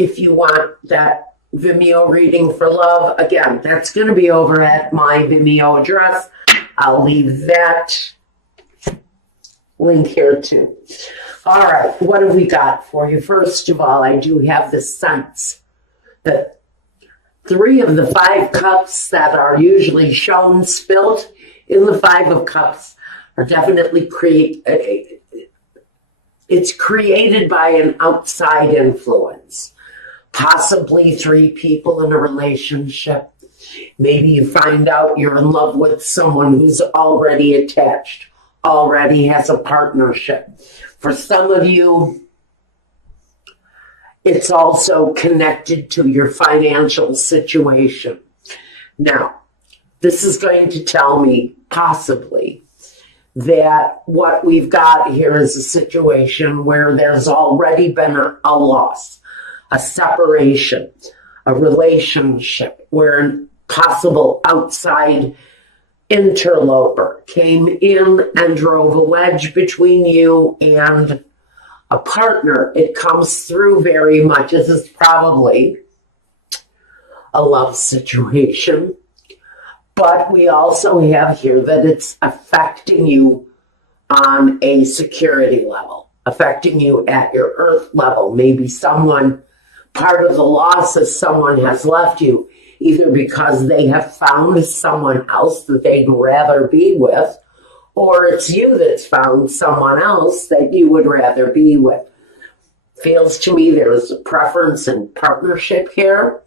if you want that Vimeo reading for love, again, that's going to be over at my Vimeo address. I'll leave that link here too. All right, what have we got for you? First of all, I do have the sense that 3 of the 5 cups that are usually shown spilled in the 5 of cups are definitely it's created by an outside influence. Possibly 3 people in a relationship. Maybe you find out you're in love with someone who's already attached, already has a partnership. For some of you, it's also connected to your financial situation. Now, this is going to tell me, possibly, that what we've got here is a situation where there's already been a loss, a separation, a relationship where a possible outside interloper came in and drove a wedge between you and a partner. It comes through very much. This is probably a love situation. But we also have here that it's affecting you on a security level, affecting you at your earth level. Maybe part of the loss is someone has left you, either because they have found someone else that they'd rather be with, or it's you that's found someone else that you would rather be with. Feels to me there's a preference in partnership here.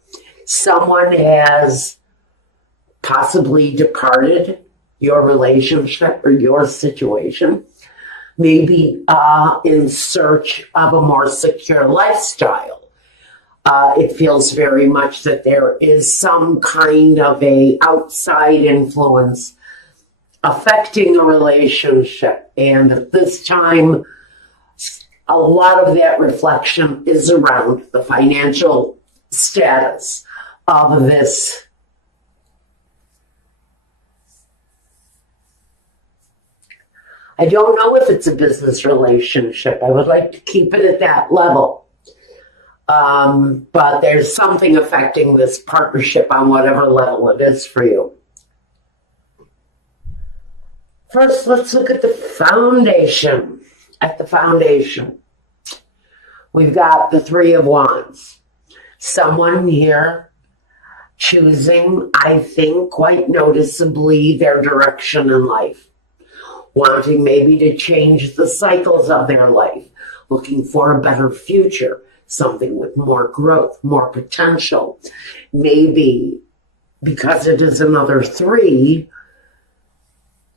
Someone has possibly departed your relationship or your situation, maybe in search of a more secure lifestyle. It feels very much that there is some kind of a outside influence affecting a relationship. And at this time, a lot of that reflection is around the financial status of this I don't know if it's a business relationship. I would like to keep it at that level. But there's something affecting this partnership on whatever level it is for you. First, let's look at the foundation. At the foundation, we've got the 3 of Wands. Someone here choosing, I think, quite noticeably their direction in life. Wanting maybe to change the cycles of their life, looking for a better future, something with more growth, more potential. Maybe because it is another 3,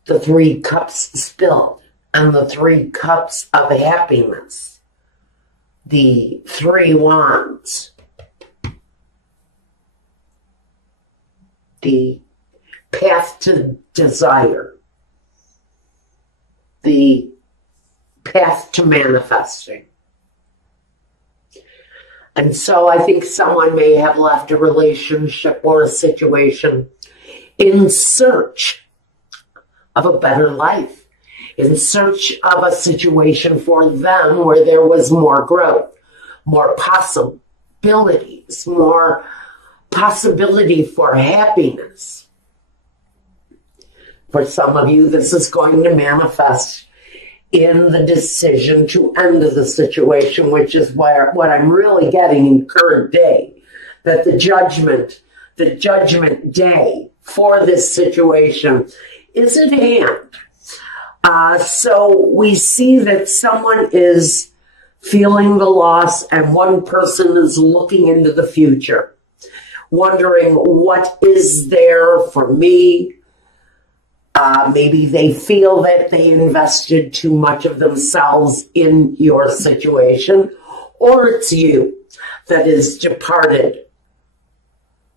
the 3 cups spilled, and the 3 cups of happiness, the 3 wands, the path to desire, the path to manifesting. And so I think someone may have left a relationship or a situation in search of a better life, in search of a situation for them where there was more growth, more possibilities, more possibility for happiness. For some of you, this is going to manifest in the decision to end the situation, which is what I'm really getting in current day, that the judgment day for this situation is at hand. So we see that someone is feeling the loss and one person is looking into the future, wondering what is there for me. Maybe they feel that they invested too much of themselves in your situation, or it's you that is departed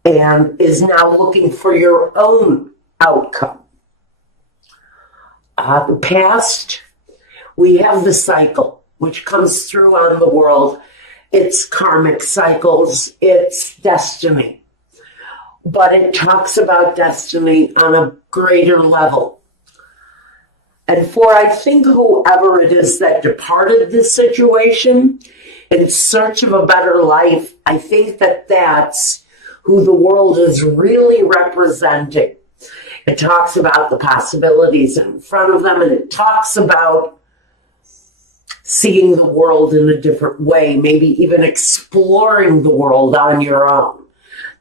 and is now looking for your own outcome. The past, we have the cycle, which comes through on the world. It's karmic cycles, it's destiny. But it talks about destiny on a greater level. And for, I think, whoever it is that departed this situation, in search of a better life. I think that that's who the world is really representing. It talks about the possibilities in front of them, and it talks about seeing the world in a different way, maybe even exploring the world on your own.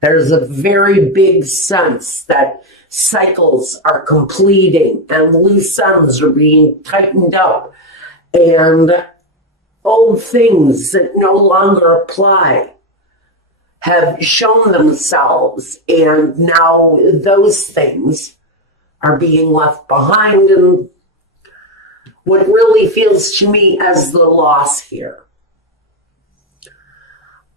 There's a very big sense that cycles are completing and loose ends are being tightened up, and old things that no longer apply have shown themselves, and now those things are being left behind, and what really feels to me as the loss here.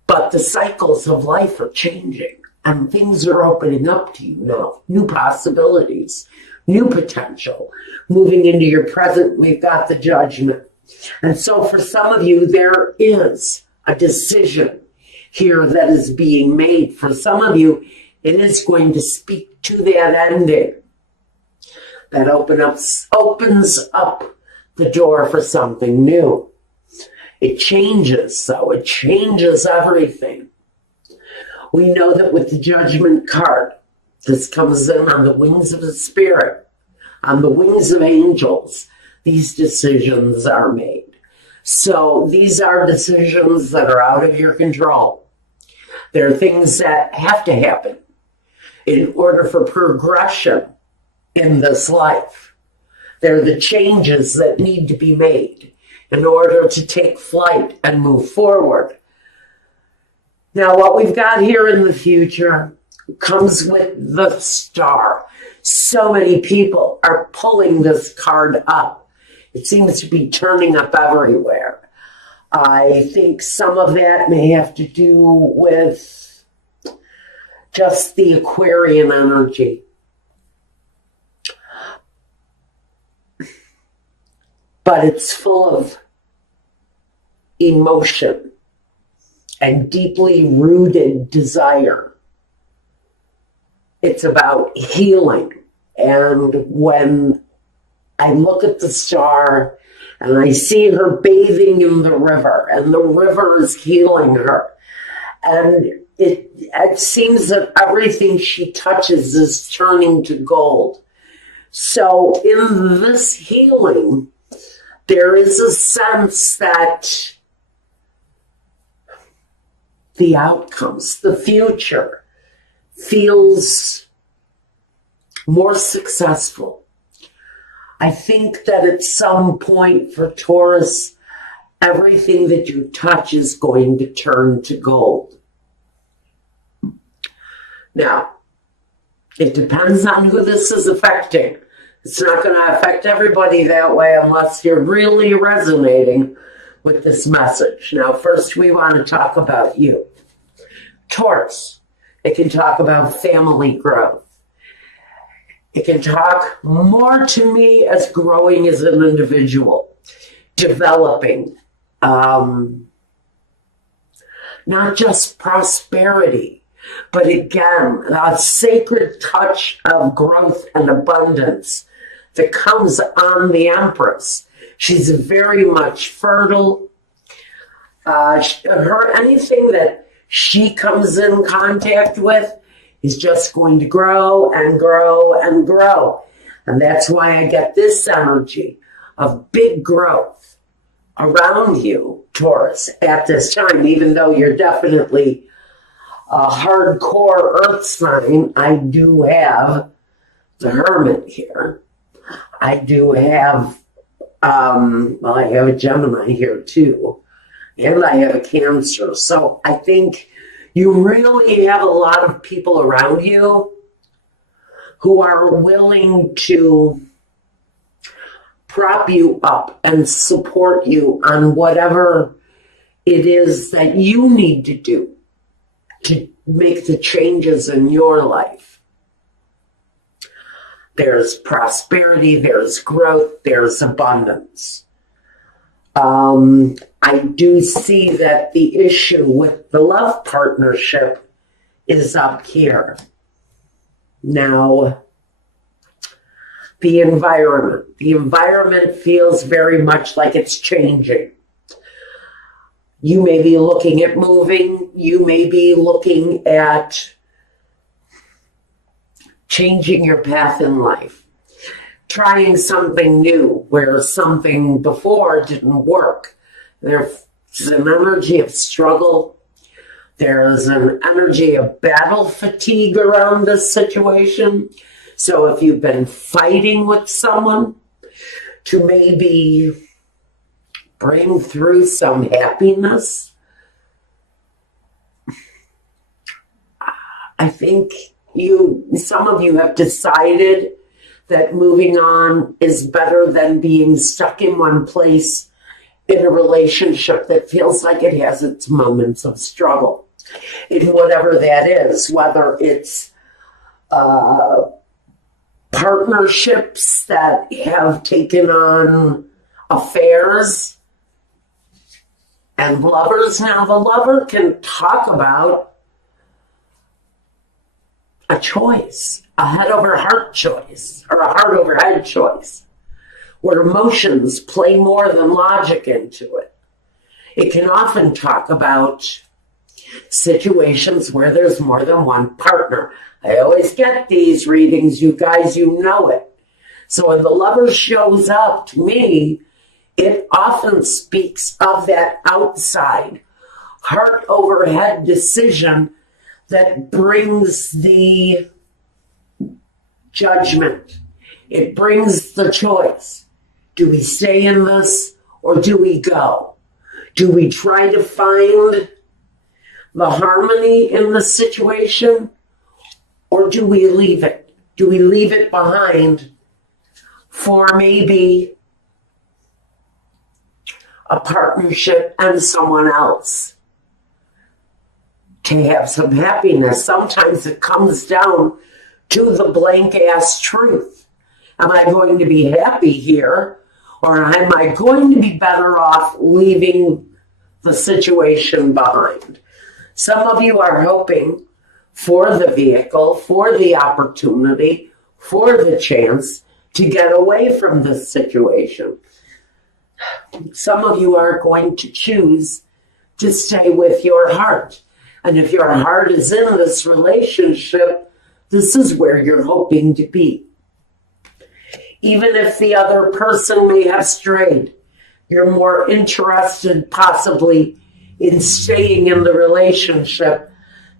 But the cycles of life are changing, and things are opening up to you now. New possibilities, new potential. Moving into your present, we've got the Judgment. And so for some of you, there is a decision here that is being made. For some of you, it is going to speak to that ending that opens up the door for something new. It changes, so it changes everything. We know that with the Judgment card, this comes in on the wings of the Spirit, on the wings of angels. These decisions are made. So these are decisions that are out of your control. They're things that have to happen in order for progression in this life. They're the changes that need to be made in order to take flight and move forward. Now, what we've got here in the future comes with the Star. So many people are pulling this card up. It seems to be turning up everywhere. I think some of that may have to do with just the Aquarian energy. But it's full of emotion and deeply rooted desire. It's about healing. And when I look at the Star and I see her bathing in the river, and the river is healing her, and it seems that everything she touches is turning to gold. So in this healing, there is a sense that the outcomes, the future, feels more successful. I think that at some point for Taurus, everything that you touch is going to turn to gold. Now, it depends on who this is affecting. It's not going to affect everybody that way unless you're really resonating with this message. Now, first we want to talk about you. Taurus, it can talk about family growth. It can talk more to me as growing as an individual, developing, not just prosperity, but again, a sacred touch of growth and abundance that comes on the Empress. She's very much fertile. Anything that she comes in contact with is just going to grow and grow and grow. And that's why I get this energy of big growth around you, Taurus, at this time. Even though you're definitely a hardcore earth sign, I do have the Hermit here. I do have, I have a Gemini here too. And I have a Cancer. So I think you really have a lot of people around you who are willing to prop you up and support you on whatever it is that you need to do to make the changes in your life. There's prosperity, there's growth, there's abundance. I do see that the issue with the love partnership is up here. Now, the environment. The environment feels very much like it's changing. You may be looking at moving. You may be looking at changing your path in life, trying something new where something before didn't work. There's an energy of struggle. There's an energy of battle fatigue around this situation. So if you've been fighting with someone to maybe bring through some happiness, I think some of you have decided that moving on is better than being stuck in one place in a relationship that feels like it has its moments of struggle, in whatever that is, whether it's partnerships that have taken on affairs and lovers. Now, the lover can talk about a choice, a head over heart choice, or a heart over head choice, where emotions play more than logic into it. It can often talk about situations where there's more than one partner. I always get these readings, you guys, you know it. So when the lover shows up to me, it often speaks of that outside, heart over head decision that brings the judgment. It brings the choice. Do we stay in this or do we go? Do we try to find the harmony in the situation or do we leave it? Do we leave it behind for maybe a partnership and someone else to have some happiness? Sometimes it comes down to the blank ass truth. Am I going to be happy here, or am I going to be better off leaving the situation behind? Some of you are hoping for the vehicle, for the opportunity, for the chance to get away from this situation. Some of you are going to choose to stay with your heart. And if your heart is in this relationship, this is where you're hoping to be. Even if the other person may have strayed, you're more interested possibly in staying in the relationship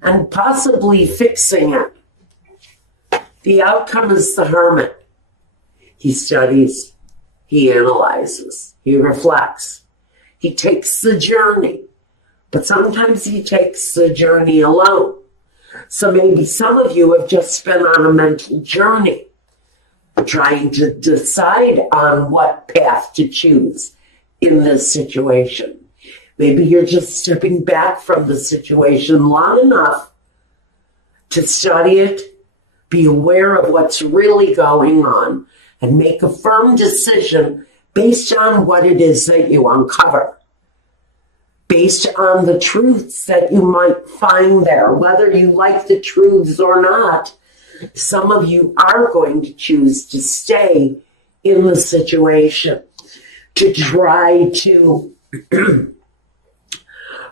and possibly fixing it. The outcome is the hermit. He studies, he analyzes, he reflects, he takes the journey. But sometimes he takes the journey alone. So maybe some of you have just been on a mental journey, trying to decide on what path to choose in this situation. Maybe you're just stepping back from the situation long enough to study it, be aware of what's really going on, and make a firm decision based on what it is that you uncover, based on the truths that you might find there. Whether you like the truths or not, some of you are going to choose to stay in the situation, to try to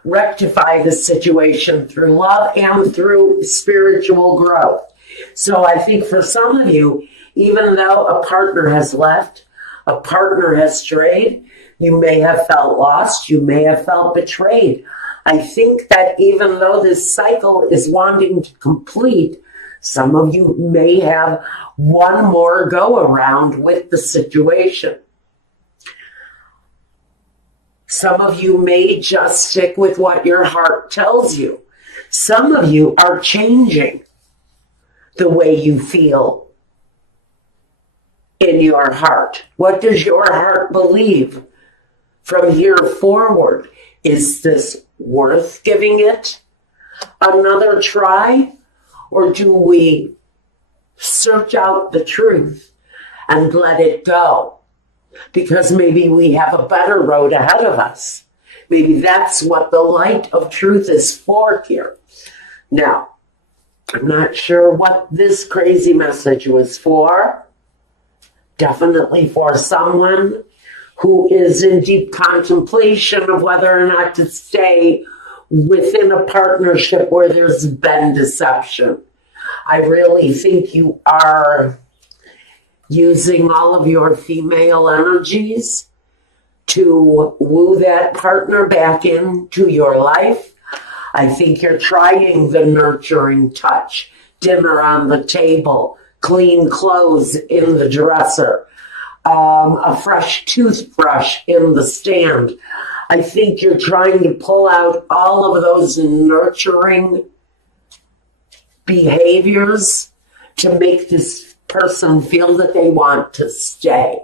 rectify the situation through love and through spiritual growth. So I think for some of you, even though a partner has left, a partner has strayed, you may have felt lost, you may have felt betrayed. I think that even though this cycle is wanting to complete, some of you may have one more go around with the situation. Some of you may just stick with what your heart tells you. Some of you are changing the way you feel in your heart. What does your heart believe from here forward? Is this worth giving it another try? Or do we search out the truth and let it go? Because maybe we have a better road ahead of us. Maybe that's what the light of truth is for here. Now, I'm not sure what this crazy message was for. Definitely for someone who is in deep contemplation of whether or not to stay within a partnership where there's been deception. I really think you are using all of your female energies to woo that partner back into your life. I think you're trying the nurturing touch, dinner on the table, clean clothes in the dresser, a fresh toothbrush in the stand. I think you're trying to pull out all of those nurturing behaviors to make this person feel that they want to stay.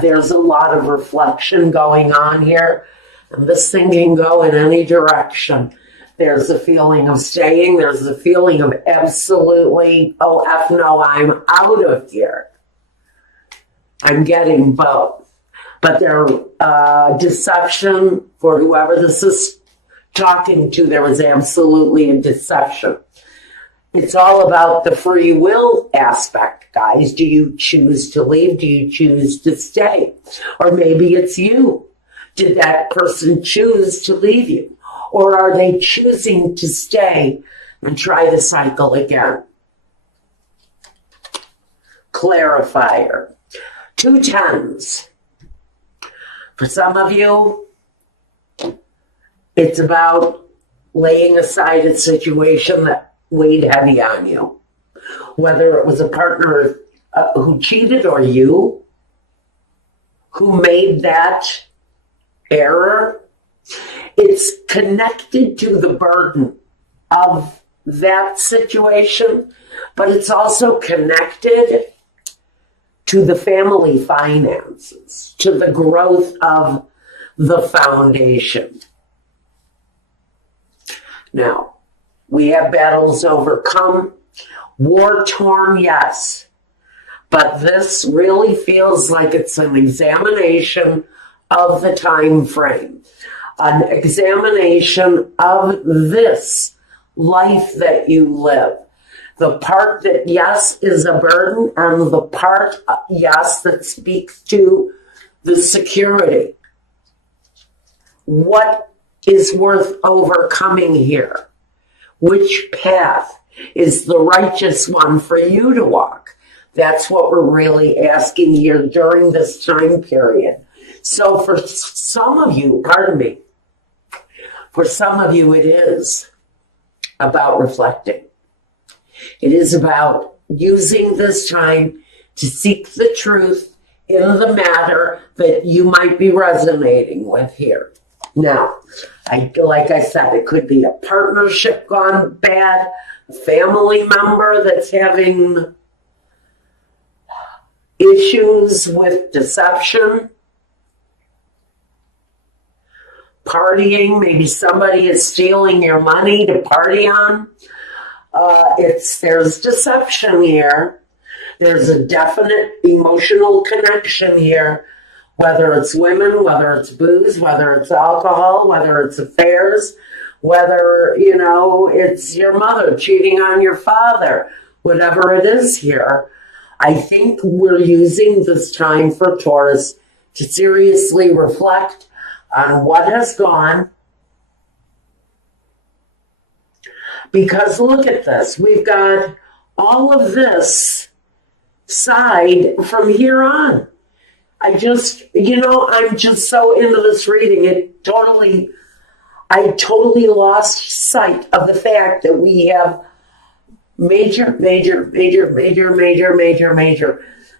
There's a lot of reflection going on here, and this thing can go in any direction. There's a feeling of staying. There's a feeling of absolutely, oh, F no, I'm out of here. I'm getting both. But their deception, for whoever this is talking to, there was absolutely a deception. It's all about the free will aspect, guys. Do you choose to leave? Do you choose to stay? Or maybe it's you. Did that person choose to leave you? Or are they choosing to stay and try the cycle again? Clarifier. 2 10s. For some of you, it's about laying aside a situation that weighed heavy on you. Whether it was a partner who cheated or you who made that error, it's connected to the burden of that situation, but it's also connected to the family finances, to the growth of the foundation. Now, we have battles overcome, war-torn, yes, but this really feels like it's an examination of the time frame, an examination of this life that you live. The part that, yes, is a burden, and the part, yes, that speaks to the security. What is worth overcoming here? Which path is the righteous one for you to walk? That's what we're really asking here during this time period. So for some of you, for some of you it is about reflecting. It is about using this time to seek the truth in the matter that you might be resonating with here. Now, like I said, it could be a partnership gone bad, a family member that's having issues with deception, partying, maybe somebody is stealing your money to party on. There's deception here. There's a definite emotional connection here, whether it's women, whether it's booze, whether it's alcohol, whether it's affairs, whether, it's your mother cheating on your father, whatever it is here. I think we're using this time for Taurus to seriously reflect on what has gone. Because look at this. We've got all of this side from here on. I'm just so into this reading. I totally lost sight of the fact that we have major.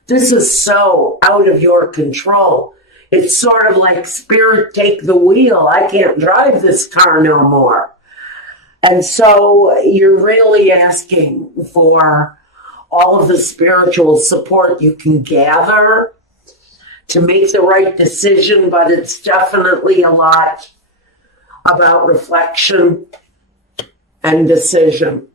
This is so out of your control. It's sort of like, Spirit, take the wheel. I can't drive this car no more. And so you're really asking for all of the spiritual support you can gather to make the right decision, but it's definitely a lot about reflection and decision.